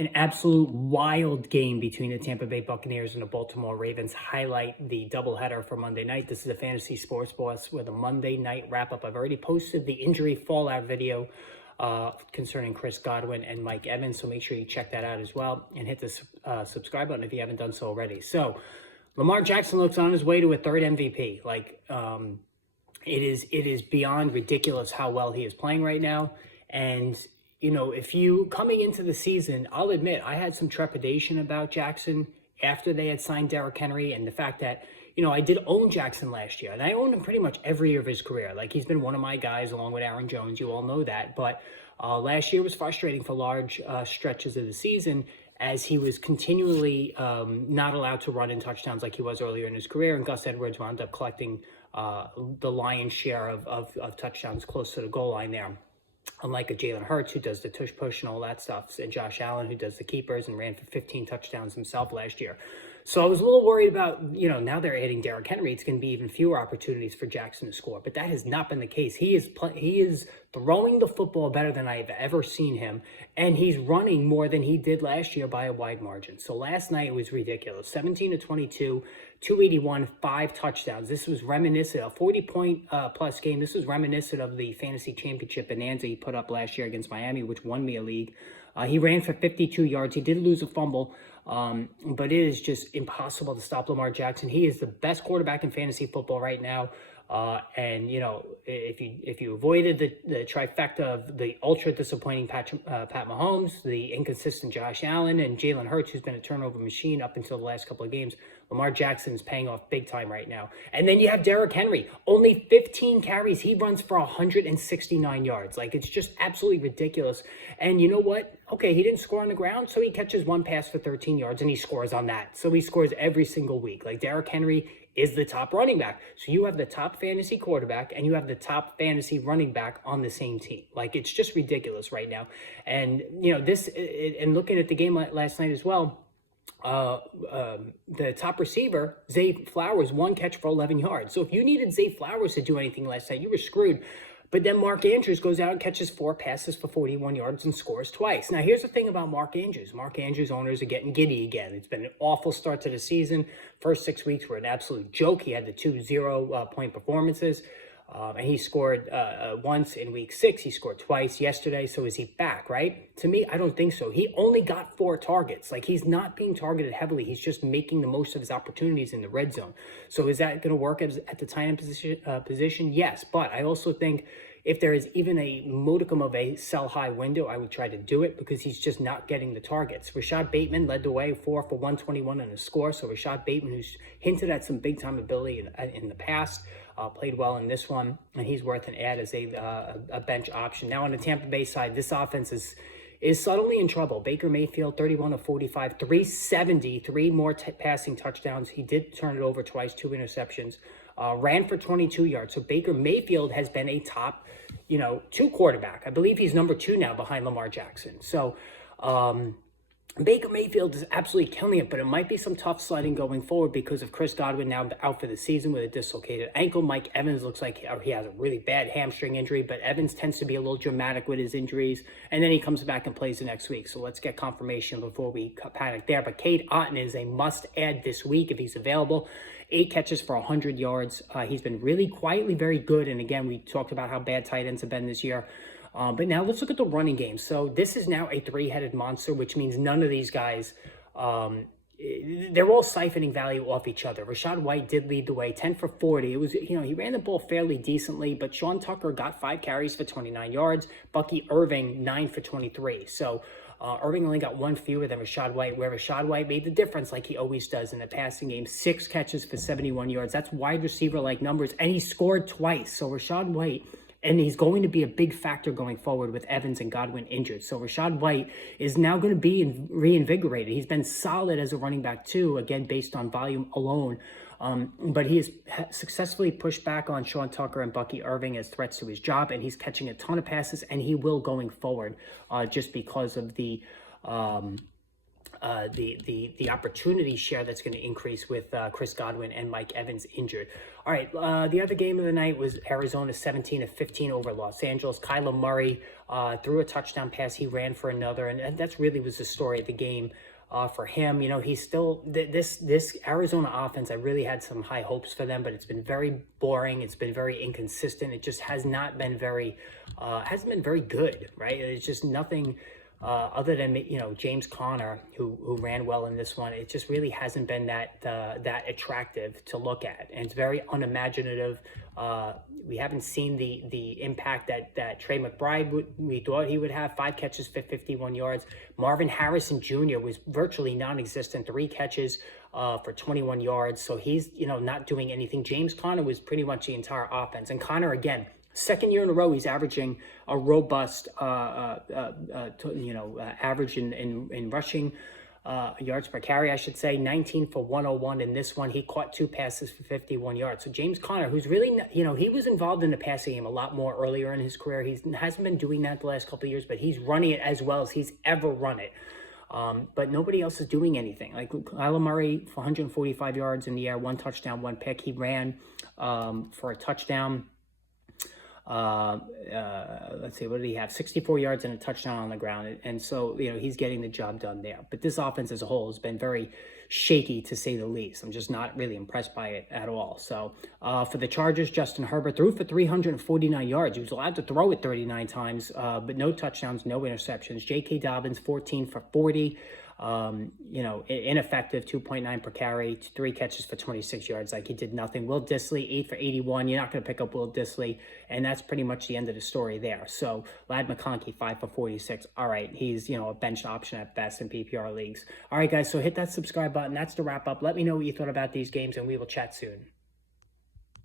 An absolute wild game between the Tampa Bay Buccaneers and the Baltimore Ravens highlight the doubleheader for Monday night. This is a Fantasy Sports Boss with a Monday night wrap-up. I've already posted the injury fallout video concerning Chris Godwin and Mike Evans, so make sure you check that out as well and hit the subscribe button if you haven't done so already. So Lamar Jackson looks on his way to a third MVP. It is beyond ridiculous how well he is playing right now. And you know, if you coming into the season, I'll admit I had some trepidation about Jackson after they had signed Derrick Henry, and the fact that, you know, I did own Jackson last year, and I owned him pretty much every year of his career. Like, he's been one of my guys along with Aaron Jones. You all know that. But last year was frustrating for large stretches of the season, as he was continually not allowed to run in touchdowns like he was earlier in his career. And Gus Edwards wound up collecting the lion's share of touchdowns close to the goal line there. Unlike a Jalen Hurts, who does the tush push and all that stuff, and Josh Allen, who does the keepers and ran for 15 touchdowns himself last year. So I was a little worried about, you know, now they're adding Derrick Henry, it's going to be even fewer opportunities for Jackson to score. But that has not been the case. He is throwing the football better than I've ever seen him, and he's running more than he did last year by a wide margin. So last night it was ridiculous. 17 to 22, 281, 5 touchdowns. This was reminiscent, a 40-point plus game. This was reminiscent of the fantasy championship bonanza he put up last year against Miami, which won me a league. He ran for 52 yards. He did lose a fumble, but it is just impossible to stop Lamar Jackson. He is the best quarterback in fantasy football right now. And, you know, if you avoided the trifecta of the ultra disappointing Pat Mahomes, the inconsistent Josh Allen, and Jalen Hurts, who's been a turnover machine up until the last couple of games, Lamar Jackson is paying off big time right now. And then you have Derrick Henry, only 15 carries. He runs for 169 yards. Like, it's just absolutely ridiculous. And you know what? Okay, he didn't score on the ground, so he catches one pass for 13 yards, and he scores on that. So he scores every single week. Like, Derrick Henry is the top running back. So you have the top fantasy quarterback and you have the top fantasy running back on the same team. Like, it's just ridiculous right now. And, you know, and looking at the game last night as well, the top receiver, Zay Flowers, 1 catch for 11 yards. So if you needed Zay Flowers to do anything last night, you were screwed. But then Mark Andrews goes out and catches 4 passes for 41 yards and scores twice. Now, here's the thing about Mark Andrews. Mark Andrews owners are getting giddy again. It's been an awful start to the season. First 6 weeks were an absolute joke. He had the 2 0-point performances. And he scored once in week 6. He scored twice yesterday. So is he back, right? To me, I don't think so. He only got 4 targets. Like, he's not being targeted heavily. He's just making the most of his opportunities in the red zone. So is that going to work at the tight end position? Yes. But I also think if there is even a modicum of a sell-high window, I would try to do it, because he's just not getting the targets. Rashad Bateman led the way, 4 for 121 on a score. So Rashad Bateman, who's hinted at some big-time ability in the past, played well in this one, and he's worth an add as a bench option. Now on the Tampa Bay side, this offense is subtly in trouble. Baker Mayfield, 31 of 45, 370, 3 more passing touchdowns. He did turn it over twice, 2 interceptions. Ran for 22 yards. So Baker Mayfield has been a top, 2 quarterback. I believe he's number 2 now behind Lamar Jackson. So Baker Mayfield is absolutely killing it, but it might be some tough sledding going forward because of Chris Godwin now out for the season with a dislocated ankle. Mike Evans looks like he has a really bad hamstring injury, but Evans tends to be a little dramatic with his injuries, and then he comes back and plays the next week. So let's get confirmation before we panic there. But Cade Otton is a must-add this week if he's available. 8 catches for 100 yards. He's been really quietly very good, and again, we talked about how bad tight ends have been this year. But now let's look at the running game. So this is now a 3-headed monster, which means none of these guys, they're all siphoning value off each other. Rashad White did lead the way, 10 for 40. It was, he ran the ball fairly decently, but Sean Tucker got 5 carries for 29 yards. Bucky Irving, 9 for 23. So Irving only got 1 fewer than Rashad White, where Rashad White made the difference like he always does in the passing game. 6 catches for 71 yards. That's wide receiver-like numbers, and he scored twice. So Rashad White, and he's going to be a big factor going forward with Evans and Godwin injured. So Rashad White is now going to be reinvigorated. He's been solid as a running back too, again, based on volume alone. But he has successfully pushed back on Sean Tucker and Bucky Irving as threats to his job, and he's catching a ton of passes, and he will going forward just because of the the opportunity share that's going to increase with Chris Godwin and Mike Evans injured. All right, the other game of the night was Arizona 17-15 over Los Angeles. Kyler Murray threw a touchdown pass. He ran for another, and that's really was the story of the game. For him, he's still this Arizona offense. I really had some high hopes for them, but it's been very boring. It's been very inconsistent. It just has not been hasn't been very good, right? It's just nothing other than James Conner, who ran well in this one. It just really hasn't been that attractive to look at, and it's very unimaginative. We haven't seen the impact that Trey McBride we thought he would have. 5 catches for 51 yards. Marvin Harrison Jr. was virtually non-existent. 3 catches for 21 yards. So he's not doing anything. James Conner was pretty much the entire offense, and Conner again. Second year in a row, he's averaging a robust, average in rushing yards per carry, I should say, 19 for 101. In this one, he caught 2 passes for 51 yards. So James Conner, who's really, he was involved in the passing game a lot more earlier in his career. He hasn't been doing that the last couple of years, but he's running it as well as he's ever run it. But nobody else is doing anything. Like Kyler Murray for 145 yards in the air, 1 touchdown, 1 pick. He ran for a touchdown. Let's see, what did he have? 64 yards and a touchdown on the ground. And so, he's getting the job done there. But this offense as a whole has been very shaky, to say the least. I'm just not really impressed by it at all. So, for the Chargers, Justin Herbert threw for 349 yards. He was allowed to throw it 39 times, but no touchdowns, no interceptions. J.K. Dobbins, 14 for 40. Ineffective, 2.9 per carry, 3 catches for 26 yards. Like, he did nothing. Will Dissly, 8 for 81. You're not going to pick up Will Dissly, and that's pretty much the end of the story there. So, Ladd McConkey, 5 for 46. All right, he's, a bench option at best in PPR leagues. All right, guys, so hit that subscribe button. That's the wrap up. Let me know what you thought about these games, and we will chat soon.